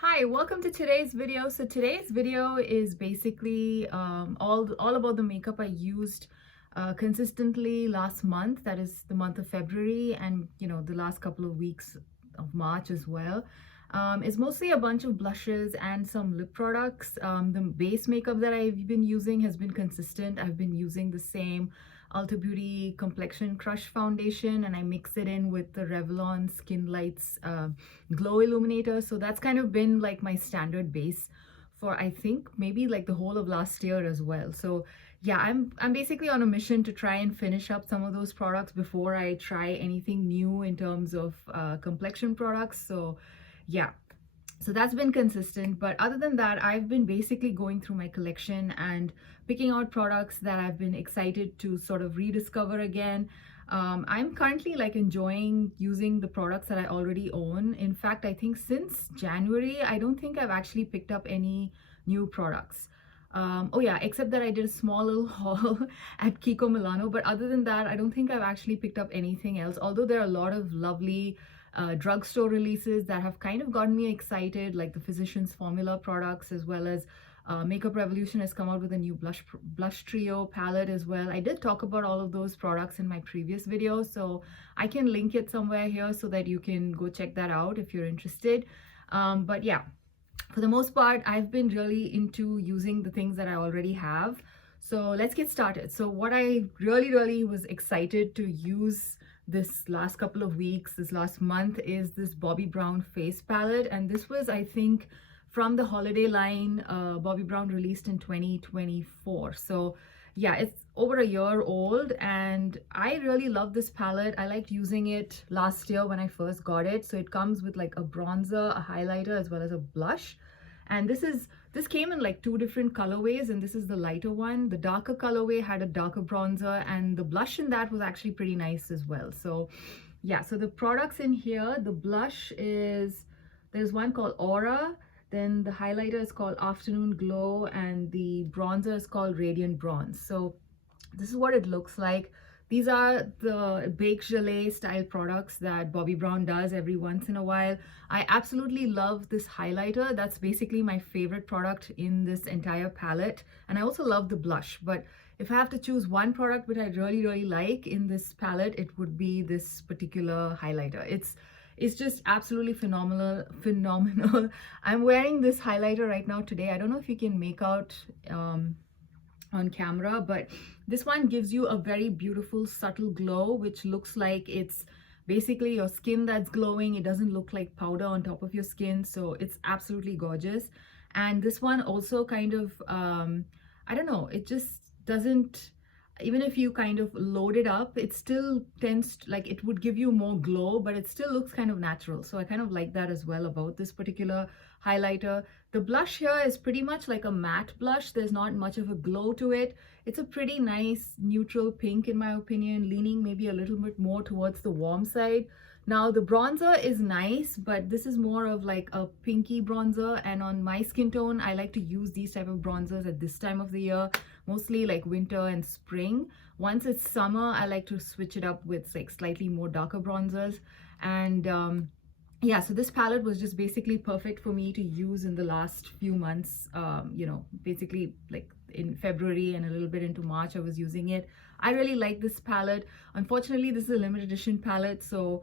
Hi, welcome to today's video. So today's video is basically all about the makeup I used consistently last month. That is the month of February, and the last couple of weeks of March as well. It's mostly a bunch of blushes and some lip products. The base makeup that I've been using has been consistent. I've been using the same Ulta Beauty Complexion Crush foundation, and I mix it in with the Revlon Skin Lights glow illuminator. So that's kind of been like my standard base for, I think, maybe like the whole of last year as well. So yeah, I'm basically on a mission to try and finish up some of those products before I try anything new in terms of complexion products. So yeah, so that's been consistent. But other than that, I've been basically going through my collection and picking out products that I've been excited to sort of rediscover again. I'm currently like enjoying using the products that I already own. In fact, I think since January, I don't think I've actually picked up any new products. Oh yeah, except that I did a small little haul at Kiko Milano. But other than that, I don't think I've actually picked up anything else. Although there are a lot of lovely drugstore releases that have kind of gotten me excited, like the Physicians Formula products, as well as Makeup Revolution has come out with a new blush trio palette as well. I did talk about all of those products in my previous video, so I can link it somewhere here so that you can go check that out if you're interested. But yeah, for the most part, I've been really into using the things that I already have. So let's get started. So what I really was excited to use this last couple of weeks, this last month, is this Bobbi Brown face palette. And this was, I think, from the holiday line Bobbi Brown released in 2024. So yeah, it's over a year old, and I really love this palette. I liked using it last year when I first got it. So it comes with like a bronzer, a highlighter, as well as a blush. And this came in like two different colorways, and this is the lighter one. The darker colorway had a darker bronzer, and the blush in that was actually pretty nice as well. So yeah, so the products in here, the blush is, there's one called Aura, then the highlighter is called Afternoon Glow, and the bronzer is called Radiant Bronze. So this is what it looks like. These are the baked gelée style products that Bobbi Brown does every once in a while. I absolutely love this highlighter. That's basically my favorite product in this entire palette. And I also love the blush. But if I have to choose one product which I really like in this palette, it would be this particular highlighter. It's just absolutely phenomenal. I'm wearing this highlighter right now today. I don't know if you can make out on camera, but this one gives you a very beautiful subtle glow, which looks like it's basically your skin that's glowing. It doesn't look like powder on top of your skin, so it's absolutely gorgeous. And this one also kind of I don't know, it just doesn't, even if you kind of load it up, it still tends to, like, it would give you more glow, but it still looks kind of natural. So I kind of like that as well about this particular highlighter. The blush here is pretty much like a matte blush. There's not much of a glow to it. It's a pretty nice neutral pink in my opinion, leaning maybe a little bit more towards the warm side. Now the bronzer is nice, but this is more of like a pinky bronzer, and on my skin tone, I like to use these type of bronzers at this time of the year, mostly like winter and spring. Once it's summer, I like to switch it up with like slightly more darker bronzers. And yeah, so this palette was just basically perfect for me to use in the last few months. Basically like in February and a little bit into March, I was using it. I really like this palette. Unfortunately, this is a limited edition palette, so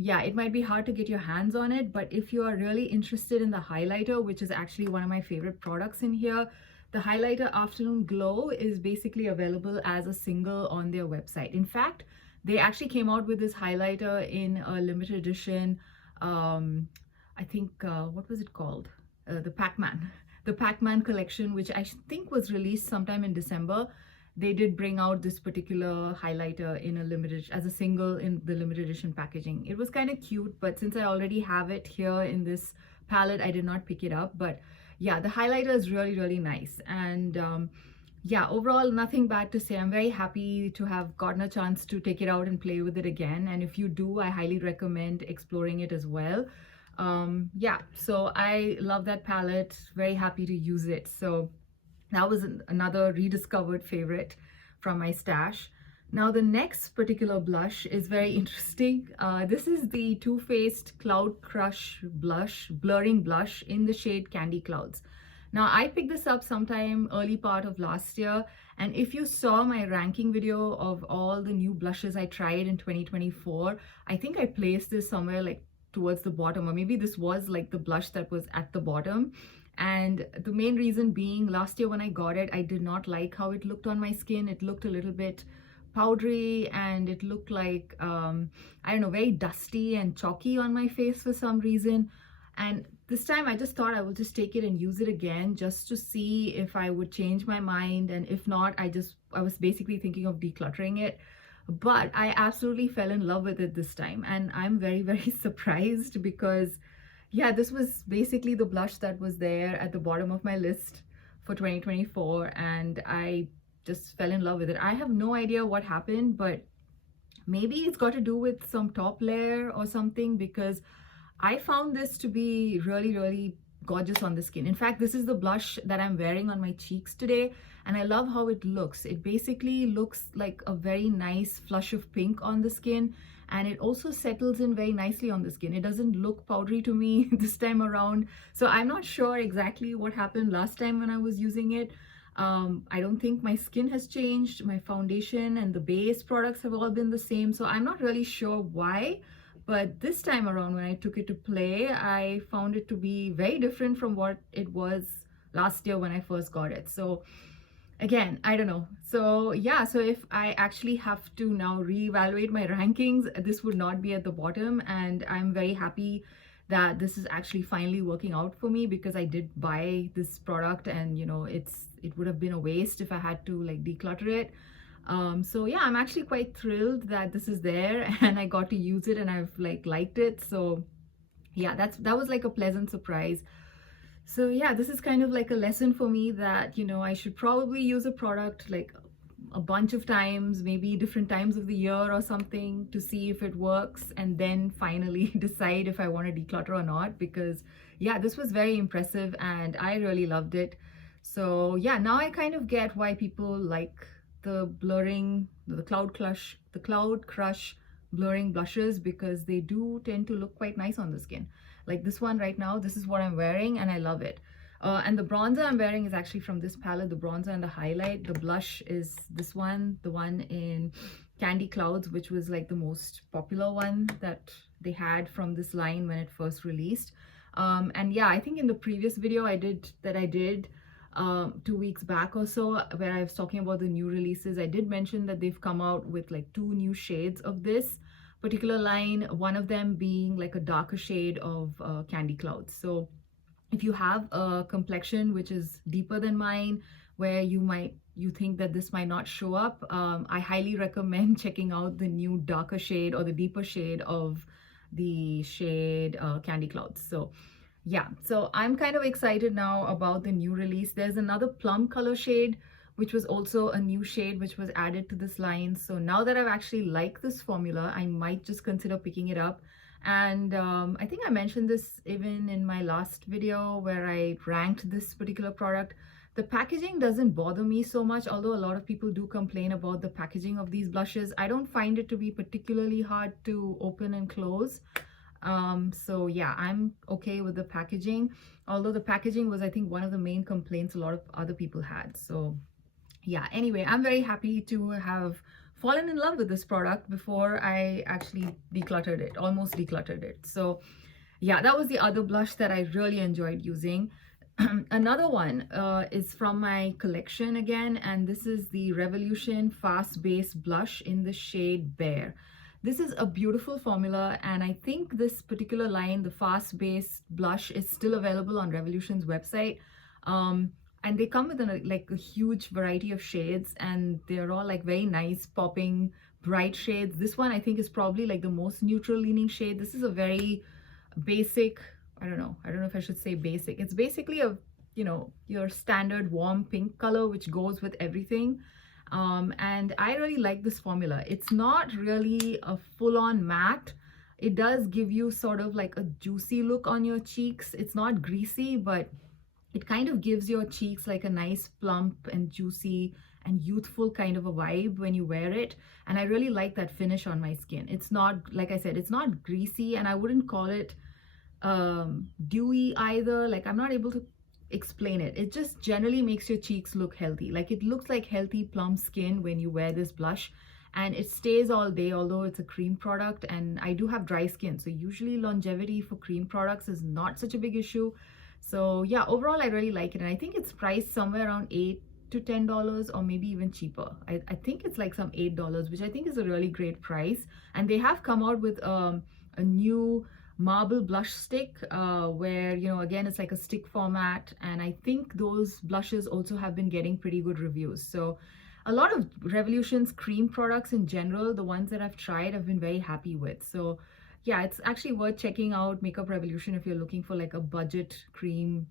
yeah, it might be hard to get your hands on it. But if you are really interested in the highlighter, which is actually one of my favorite products in here, the highlighter Afternoon Glow is basically available as a single on their website. In fact, they actually came out with this highlighter in a limited edition. I think what was it called, the Pac-Man collection, which I think was released sometime in December. They did bring out this particular highlighter in a limited, as a single in the limited edition packaging. It was kind of cute, but since I already have it here in this palette, I did not pick it up. But yeah, the highlighter is really nice. And yeah, overall, nothing bad to say. I'm very happy to have gotten a chance to take it out and play with it again. And if you do, I highly recommend exploring it as well. Yeah, so I love that palette, very happy to use it. So that was another rediscovered favorite from my stash. Now the next particular blush is very interesting. This is the Too Faced Cloud Crush blush, blurring blush in the shade Candy Clouds. Now I picked this up sometime early part of last year, and if you saw my ranking video of all the new blushes I tried in 2024, I think I placed this somewhere like towards the bottom, or maybe this was like the blush that was at the bottom. And the main reason being, last year when I got it, I did not like how it looked on my skin. It looked a little bit powdery, and it looked like I don't know, very dusty and chalky on my face for some reason. And this time I just thought I would just take it and use it again just to see if I would change my mind, and if not, I was basically thinking of decluttering it. But I absolutely fell in love with it this time, and I'm very very surprised because yeah, this was basically the blush that was there at the bottom of my list for 2024, and I just fell in love with it. I have no idea what happened, but maybe it's got to do with some top layer or something, because I found this to be really, really gorgeous on the skin. In fact, this is the blush that I'm wearing on my cheeks today, and I love how it looks. It basically looks like a very nice flush of pink on the skin, and it also settles in very nicely on the skin. It doesn't look powdery to me this time around. So I'm not sure exactly what happened last time when I was using it. I don't think my skin has changed. My foundation and the base products have all been the same. So I'm not really sure why. But this time around, when I took it to play, I found it to be very different from what it was last year when I first got it. So again, I don't know. So yeah, so if I actually have to now reevaluate my rankings, this would not be at the bottom. And I'm very happy that this is actually finally working out for me, because I did buy this product, and you know, it would have been a waste if I had to like declutter it. So yeah, I'm actually quite thrilled that this is there and I got to use it, and I've like liked it. So yeah, that was like a pleasant surprise. So yeah, this is kind of like a lesson for me that, you know, I should probably use a product like a bunch of times, maybe different times of the year or something, to see if it works, and then finally decide if I want to declutter or not. Because yeah, this was very impressive and I really loved it. So yeah, now I kind of get why people like the blurring, the Cloud Crush blurring blushes, because they do tend to look quite nice on the skin. Like this one right now, this is what I'm wearing and I love it. And the bronzer I'm wearing is actually from this palette, the bronzer and the highlight. The blush is this one, the one in Candy Clouds, which was like the most popular one that they had from this line when it first released. And yeah, I think in the previous video I did 2 weeks back or so, where I was talking about the new releases, I did mention that they've come out with like 2 new shades of this particular line, one of them being like a darker shade of Candy Clouds. So if you have a complexion which is deeper than mine, where you think that this might not show up, I highly recommend checking out the new darker shade or the deeper shade of the shade Candy Clouds. So yeah, so I'm kind of excited now about the new release. There's another plum color shade, which was also a new shade which was added to this line. So now that I've actually liked this formula, I might just consider picking it up. And I think I mentioned this even in my last video where I ranked this particular product. The packaging doesn't bother me so much, although a lot of people do complain about the packaging of these blushes. I don't find it to be particularly hard to open and close. So yeah, I'm okay with the packaging, although the packaging was, I think, one of the main complaints a lot of other people had. So yeah, anyway, I'm very happy to have fallen in love with this product before I actually almost decluttered it. So yeah, that was the other blush that I really enjoyed using. Another one is from my collection again, and this is the Revolution Fast Base Blush in the shade Bear. This is a beautiful formula, and I think this particular line, the Fast Base Blush, is still available on Revolution's website. And they come with like a huge variety of shades, and they're all like very nice, popping, bright shades. This one I think is probably like the most neutral leaning shade. This is a very basic, I don't know if I should say basic. It's basically a, you know, your standard warm pink color which goes with everything. And I really like this formula. It's not really a full-on matte. It does give you sort of like a juicy look on your cheeks. It's not greasy, but it kind of gives your cheeks like a nice plump and juicy and youthful kind of a vibe when you wear it. And I really like that finish on my skin. It's not, like I said, it's not greasy, and I wouldn't call it dewy either. Like, I'm not able to explain it. It just generally makes your cheeks look healthy. Like, it looks like healthy plump skin when you wear this blush, and it stays all day, although it's a cream product and I do have dry skin, so usually longevity for cream products is not such a big issue. So yeah, overall I really like it, and I think it's priced somewhere around $8 to $10, or maybe even cheaper. I think it's like some $8, which I think is a really great price. And they have come out with a new marble blush stick, where, you know, again, it's like a stick format, and I think those blushes also have been getting pretty good reviews. So a lot of Revolution's cream products in general, the ones that I've tried, I've been very happy with. So yeah, it's actually worth checking out Makeup Revolution if you're looking for like a budget cream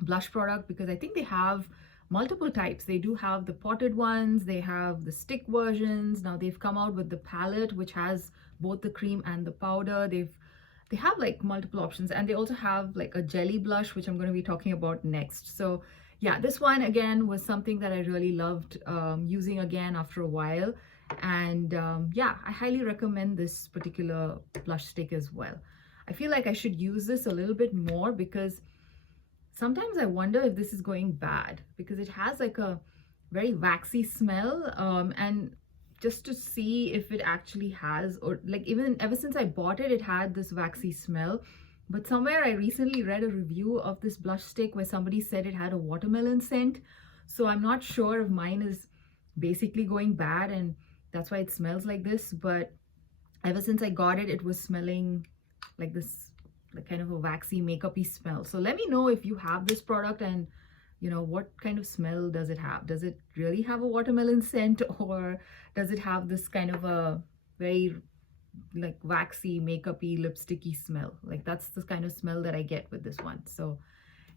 blush product, because I think they have multiple types. They do have the potted ones, they have the stick versions. Now they've come out with the palette, which has both the cream and the powder. They have like multiple options, and they also have like a jelly blush, which I'm going to be talking about next. So yeah, this one again was something that I really loved using again after a while. And yeah, I highly recommend this particular blush stick as well. I feel like I should use this a little bit more, because sometimes I wonder if this is going bad, because it has like a very waxy smell, and just to see if it actually has, or like even ever since I bought it, it had this waxy smell. But somewhere I recently read a review of this blush stick where somebody said it had a watermelon scent. So I'm not sure if mine is basically going bad and that's why it smells like this. But ever since I got it, it was smelling like this, like kind of a waxy makeup-y smell. So let me know if you have this product, and you know, what kind of smell does it have? Does it really have a watermelon scent, or does it have this kind of a very like waxy makeup-y lipsticky smell? Like, that's the kind of smell that I get with this one. So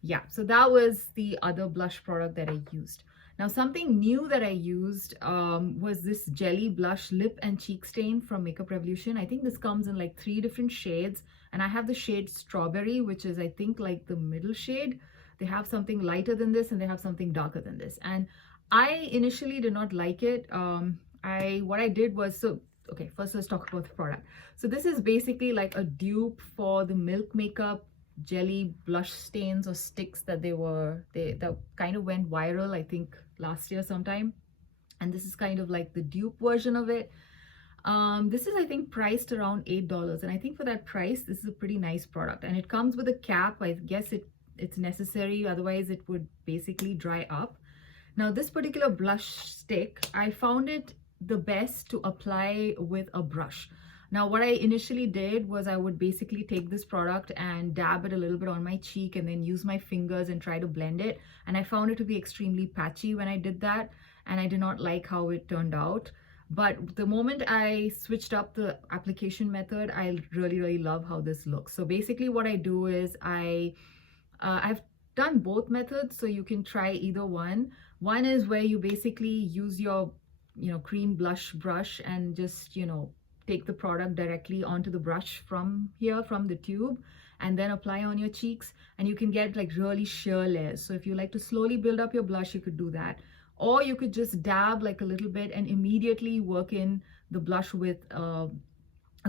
yeah, so that was the other blush product that I used. Now, something new that I used was this jelly blush lip and cheek stain from Makeup Revolution. I think this comes in like 3 different shades, and I have the shade Strawberry, which is I think like the middle shade. They have something lighter than this, and they have something darker than this. And I initially did not like it. What I did was, so okay, first let's talk about the product. So this is basically like a dupe for the Milk Makeup jelly blush stains or sticks that that kind of went viral, I think last year sometime. And this is kind of like the dupe version of it. This is, I think, priced around $8, and I think for that price this is a pretty nice product. And it comes with a cap. I guess it's necessary, otherwise it would basically dry up. Now, this particular blush stick, I found it the best to apply with a brush. Now, what I initially did was I would basically take this product and dab it a little bit on my cheek, and then use my fingers and try to blend it. And I found it to be extremely patchy when I did that, and I did not like how it turned out. But the moment I switched up the application method, I really love how this looks. So basically what I do is I've done both methods, so you can try either one. One is where you basically use your, you know, cream blush brush and just, you know, take the product directly onto the brush from here, from the tube, and then apply on your cheeks, and you can get like really sheer layers. So if you like to slowly build up your blush, you could do that. Or you could just dab like a little bit and immediately work in the blush with a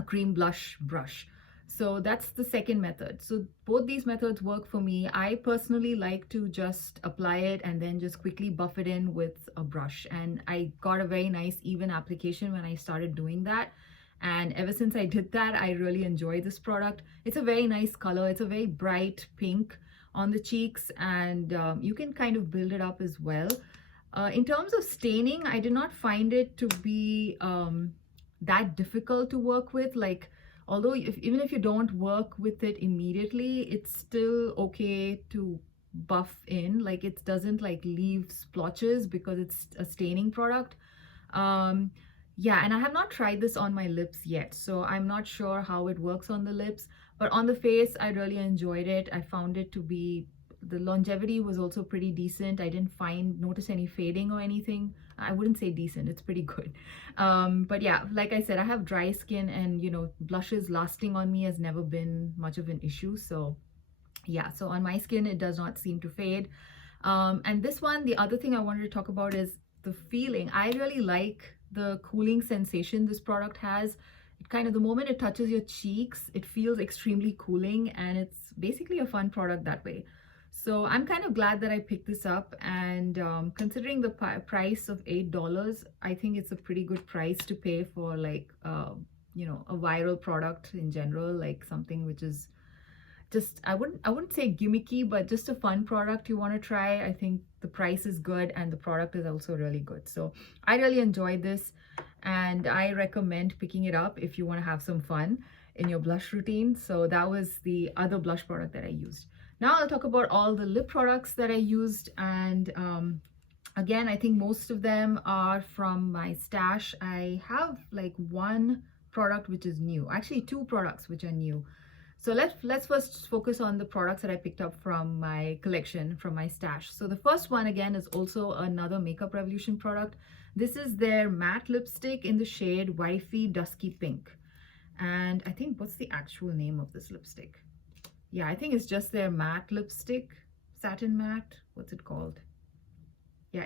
cream blush brush. So that's the second method. So both these methods work for me. I personally like to just apply it and then just quickly buff it in with a brush. And I got a very nice even application when I started doing that. And ever since I did that, I really enjoy this product. It's a very nice color. It's a very bright pink on the cheeks, and you can kind of build it up as well. In terms of staining, I did not find it to be that difficult to work with. Like, although even if you don't work with it immediately, it's still okay to buff in. Like, it doesn't like leave splotches because it's a staining product. Yeah, and I have not tried this on my lips yet, so I'm not sure how it works on the lips. But on the face, I really enjoyed it. I found it to be, the longevity was also pretty decent. I didn't notice any fading or anything. I wouldn't say decent, it's pretty good. But yeah, like I said, I have dry skin, and you know, blushes lasting on me has never been much of an issue. So yeah, so on my skin it does not seem to fade. And this one, the other thing I wanted to talk about is the feeling. I really like the cooling sensation this product has. It kind of, the moment it touches your cheeks, it feels extremely cooling, and it's basically a fun product that way. So I'm kind of glad that I picked this up, and considering the price of $8, I think it's a pretty good price to pay for, like, a viral product in general, like something which is just, I wouldn't say gimmicky, but just a fun product you want to try. I think the price is good and the product is also really good. So I really enjoyed this, and I recommend picking it up if you want to have some fun in your blush routine. So that was the other blush product that I used. Now I'll talk about all the lip products that I used, and again, I think most of them are from my stash. I have like one product which is new, actually two products which are new. So let's first focus on the products that I picked up from my collection, from my stash. So the first one, again, is also another Makeup Revolution product. This is their matte lipstick in the shade Wifey Dusky Pink. And I think, what's the actual name of this lipstick? Yeah, I think it's just their matte lipstick, satin matte. What's it called? Yeah,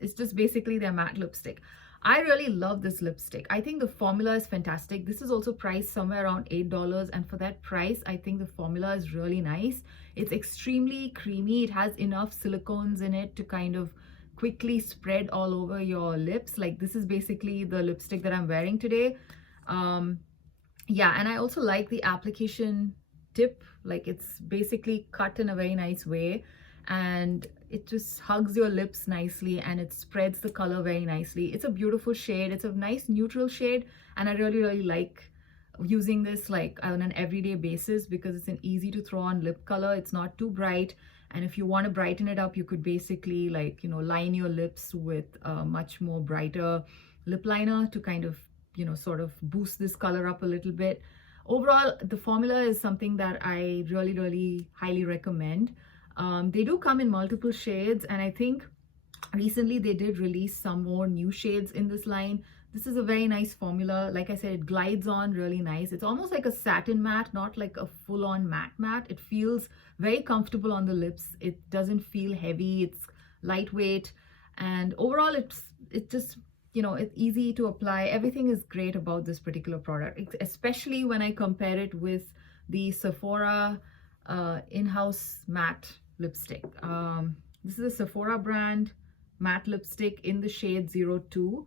it's just basically their matte lipstick. I really love this lipstick. I think the formula is fantastic. This is also priced somewhere around $8, and for that price, I think the formula is really nice. It's extremely creamy. It has enough silicones in it to kind of quickly spread all over your lips. Like, this is basically the lipstick that I'm wearing today. Yeah, and I also like the application tip. Like, it's basically cut in a very nice way, and it just hugs your lips nicely, and it spreads the color very nicely. It's a beautiful shade. It's a nice neutral shade, and I really like using this like on an everyday basis because it's an easy to throw on lip color. It's not too bright, and if you want to brighten it up, you could basically, like, line your lips with a much more brighter lip liner to kind of, sort of boost this color up a little bit. Overall, the formula is something that I really highly recommend. They do come in multiple shades, and I think recently they did release some more new shades in this line. This is a very nice formula. Like I said, it glides on really nice. It's almost like a satin matte, not like a full-on matte. It feels very comfortable on the lips. It doesn't feel heavy. It's lightweight, and overall it's just, it's easy to apply. Everything is great about this particular product, especially when I compare it with the Sephora in-house matte lipstick. This is a Sephora brand matte lipstick in the shade 02.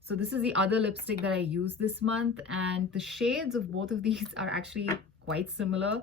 So this is the other lipstick that I used this month, and the shades of both of these are actually quite similar.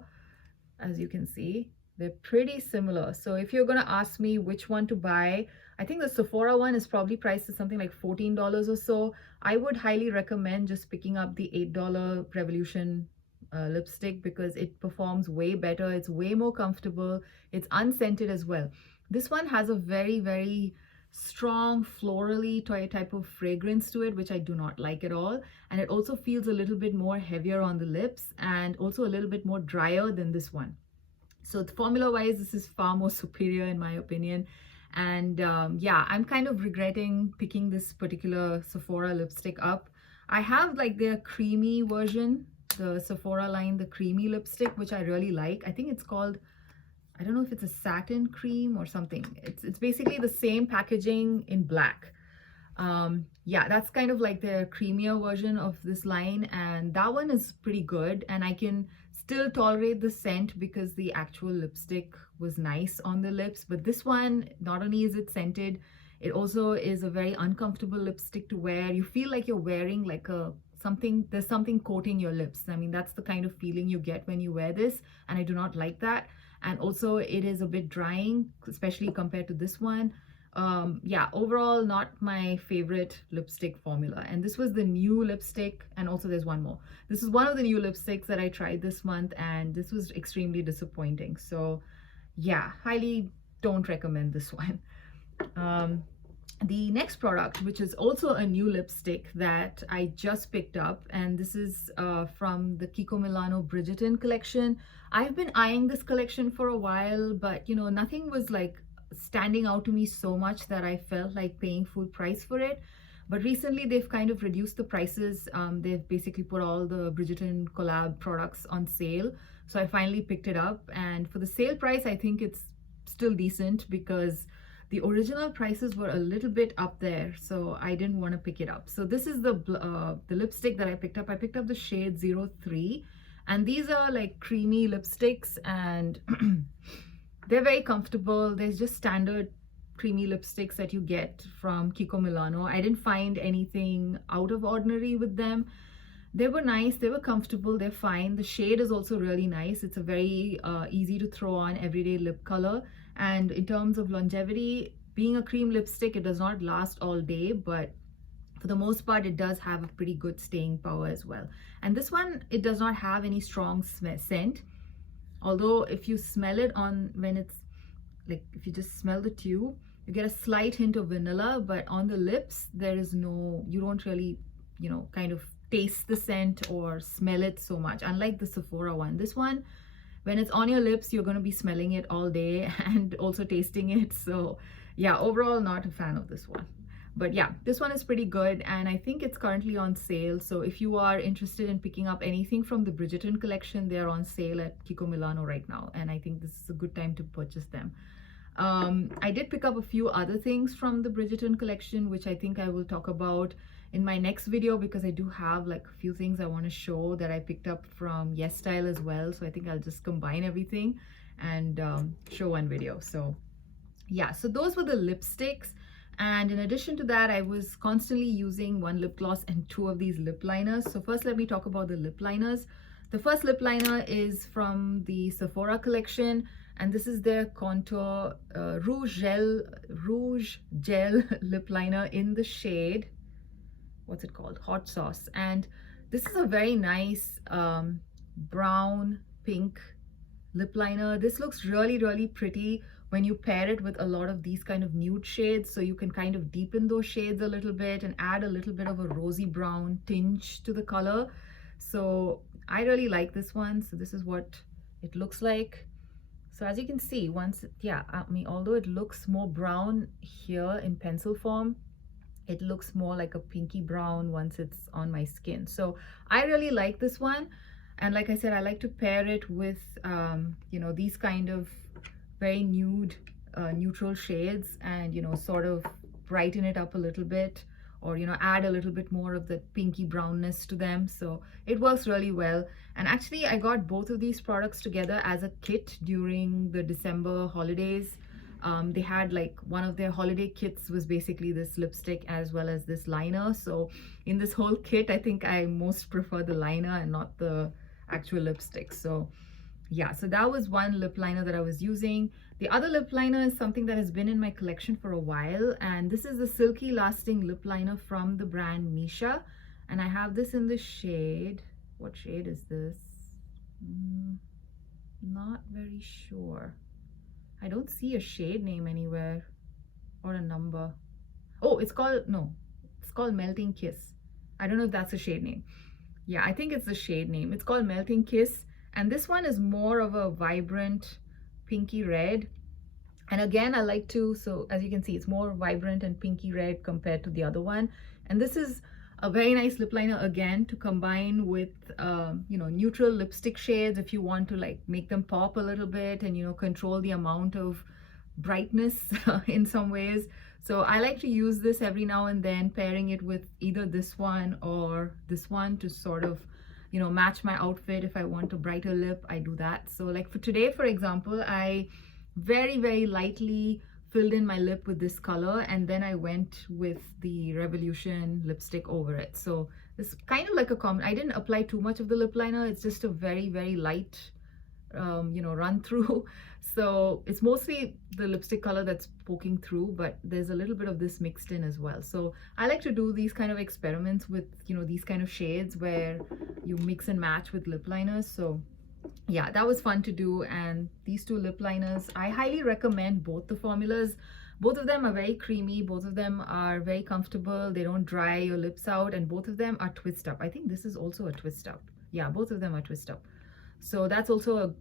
As you can see, they're pretty similar. So if you're gonna ask me which one to buy, I think the Sephora one is probably priced at something like $14 or so. I would highly recommend just picking up the $8 Revolution lipstick because it performs way better. It's way more comfortable. It's unscented as well. This one has a very strong florally type of fragrance to it, which I do not like at all, and it also feels a little bit more heavier on the lips and also a little bit more drier than this one. So formula wise, this is far more superior in my opinion. And yeah, I'm kind of regretting picking this particular Sephora lipstick up. I have like their creamy version, the Sephora line, the creamy lipstick, which I really like. I think it's called, I don't know if it's a satin cream or something. It's basically the same packaging in black. Yeah, that's kind of like the creamier version of this line, and that one is pretty good, and I can still tolerate the scent because the actual lipstick was nice on the lips. But this one, not only is it scented, it also is a very uncomfortable lipstick to wear. You feel like you're wearing like there's something coating your lips. I mean, that's the kind of feeling you get when you wear this, and I do not like that. And also it is a bit drying, especially compared to this one. Yeah, overall not my favorite lipstick formula. And this was the new lipstick, and also there's one more. This is one of the new lipsticks that I tried this month, and this was extremely disappointing. So yeah, highly don't recommend this one. The next product, which is also a new lipstick that I just picked up, and this is from the Kiko Milano Bridgerton collection. I've been eyeing this collection for a while, but nothing was like standing out to me so much that I felt like paying full price for it. But recently they've kind of reduced the prices. They've basically put all the Bridgerton collab products on sale. So I finally picked it up, and for the sale price, I think it's still decent because the original prices were a little bit up there, so I didn't want to pick it up. So this is the lipstick that I picked up. I picked up the shade 03, and these are like creamy lipsticks, and they're very comfortable. There's just standard creamy lipsticks that you get from Kiko Milano. I didn't find anything out of ordinary with them. They were nice, they were comfortable, they're fine. The shade is also really nice. It's a very easy to throw on everyday lip color. And in terms of longevity, being a cream lipstick, it does not last all day, but for the most part, it does have a pretty good staying power as well. And this one, it does not have any strong scent. Although if you smell it on when it's like, if you just smell the tube, you get a slight hint of vanilla, but on the lips, there is no, you don't really, you know, kind of taste the scent or smell it so much, unlike the Sephora one. This one, when it's on your lips, you're going to be smelling it all day and also tasting it. So yeah, overall not a fan of this one, but yeah, this one is pretty good, and I think it's currently on sale. So if you are interested in picking up anything from the Bridgerton collection, they're on sale at Kiko Milano right now, and I think this is a good time to purchase them. I did pick up a few other things from the Bridgerton collection, which I think I will talk about in my next video, because I do have like a few things I want to show that I picked up from YesStyle as well. So I think I'll just combine everything and show one video. So yeah, so those were the lipsticks. And in addition to that, I was constantly using one lip gloss and two of these lip liners. So first, let me talk about the lip liners. The first lip liner is from the Sephora collection, and this is their Contour Rouge Gel lip liner in the shade, what's it called? Hot Sauce. And this is a very nice brown pink lip liner. This looks really, really pretty when you pair it with a lot of these kind of nude shades. So you can kind of deepen those shades a little bit and add a little bit of a rosy brown tinge to the color. So I really like this one. So this is what it looks like. So as you can see, once, yeah, I mean, although it looks more brown here in pencil form, it looks more like a pinky brown once it's on my skin. So I really like this one. And like I said, I like to pair it with, you know, these kind of very nude, neutral shades, and, you know, sort of brighten it up a little bit, or, you know, add a little bit more of the pinky brownness to them. So it works really well. And actually, I got both of these products together as a kit during the December holidays. They had like one of their holiday kits was basically this lipstick as well as this liner. So in this whole kit, I think I most prefer the liner and not the actual lipstick. So yeah, so that was one lip liner that I was using. The other lip liner is something that has been in my collection for a while, and this is the Silky Lasting lip liner from the brand Misha, and I have this in the shade, what shade is this? Not very sure. I don't see a shade name anywhere or a number. Oh, it's called, no, it's called Melting Kiss. I don't know if that's a shade name. Yeah, I think it's the shade name. It's called Melting Kiss. And this one is more of a vibrant pinky red. And again, I like to, so as you can see, it's more vibrant and pinky red compared to the other one. And this is a very nice lip liner again to combine with, you know, neutral lipstick shades if you want to like make them pop a little bit and, you know, control the amount of brightness in some ways. So I like to use this every now and then, pairing it with either this one or this one to sort of, you know, match my outfit. If I want a brighter lip, I do that. So like for today, for example, I very, very lightly filled in my lip with this color, and then I went with the Revolution lipstick over it. So it's kind of like a common, I didn't apply too much of the lip liner. It's just a very, very light, you know, run through. So it's mostly the lipstick color that's poking through, but there's a little bit of this mixed in as well. So I like to do these kind of experiments with, you know, these kind of shades where you mix and match with lip liners. So yeah, that was fun to do. And these two lip liners, I highly recommend both the formulas. Both of them are very creamy. Both of them are very comfortable. They don't dry your lips out, and both of them are twist up. I think this is also a twist up. Yeah, both of them are twist up. So that's also a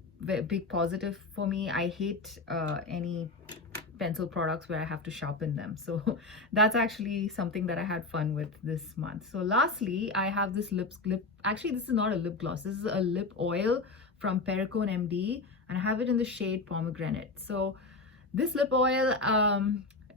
big positive for me. I hate any pencil products where I have to sharpen them. So that's actually something that I had fun with this month. So lastly, I have this actually this is not a lip gloss. This is a lip oil from Perricone MD, and I have it in the shade Pomegranate. So this lip oil,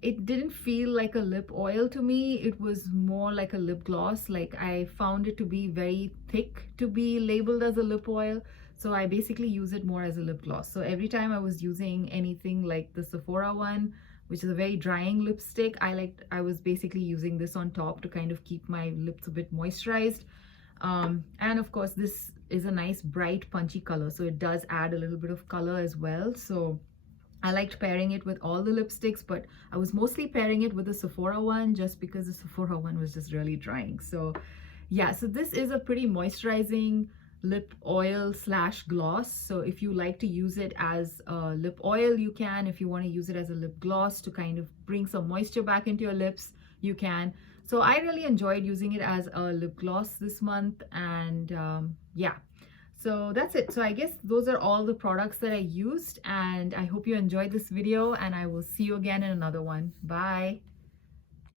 it didn't feel like a lip oil to me. It was more like a lip gloss. Like I found it to be very thick to be labeled as a lip oil. So I basically use it more as a lip gloss. So every time I was using anything like the Sephora one, which is a very drying lipstick, I was basically using this on top to kind of keep my lips a bit moisturized. And of course, this is a nice bright punchy color, so it does add a little bit of color as well. So I liked pairing it with all the lipsticks, but I was mostly pairing it with the Sephora one just because the Sephora one was just really drying. So yeah, so this is a pretty moisturizing lip oil slash gloss. So if you like to use it as a lip oil, you can. If you want to use it as a lip gloss to kind of bring some moisture back into your lips, you can. So I really enjoyed using it as a lip gloss this month. And yeah, so that's it. So I guess those are all the products that I used, and I hope you enjoyed this video, and I will see you again in another one. Bye.